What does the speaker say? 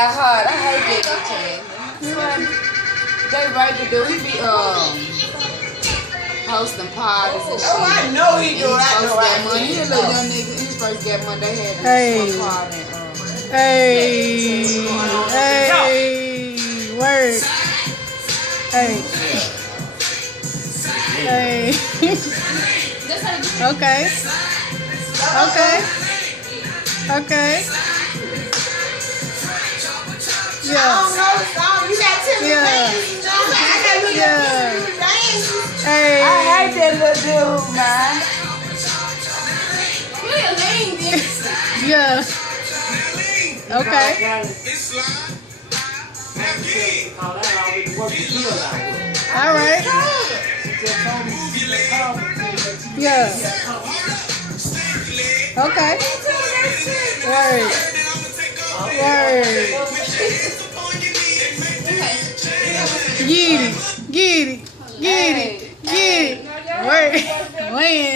that hard. I hate that bitch ass. They right to do. He be hosting parties and shit. Oh, I know he do. I know that money. He a little young nigga. He first got money. They had Hey. party. Hey. Word. Hey. Hey. Okay. Okay. Okay. I don't know the song. You got Timmy Yeah. Yeah. Hey. I hate that little dude, man. Yeah. Okay. All right. Yeah. Okay. Word. Word. Get it. Get it. Get it. Get it. Word. When.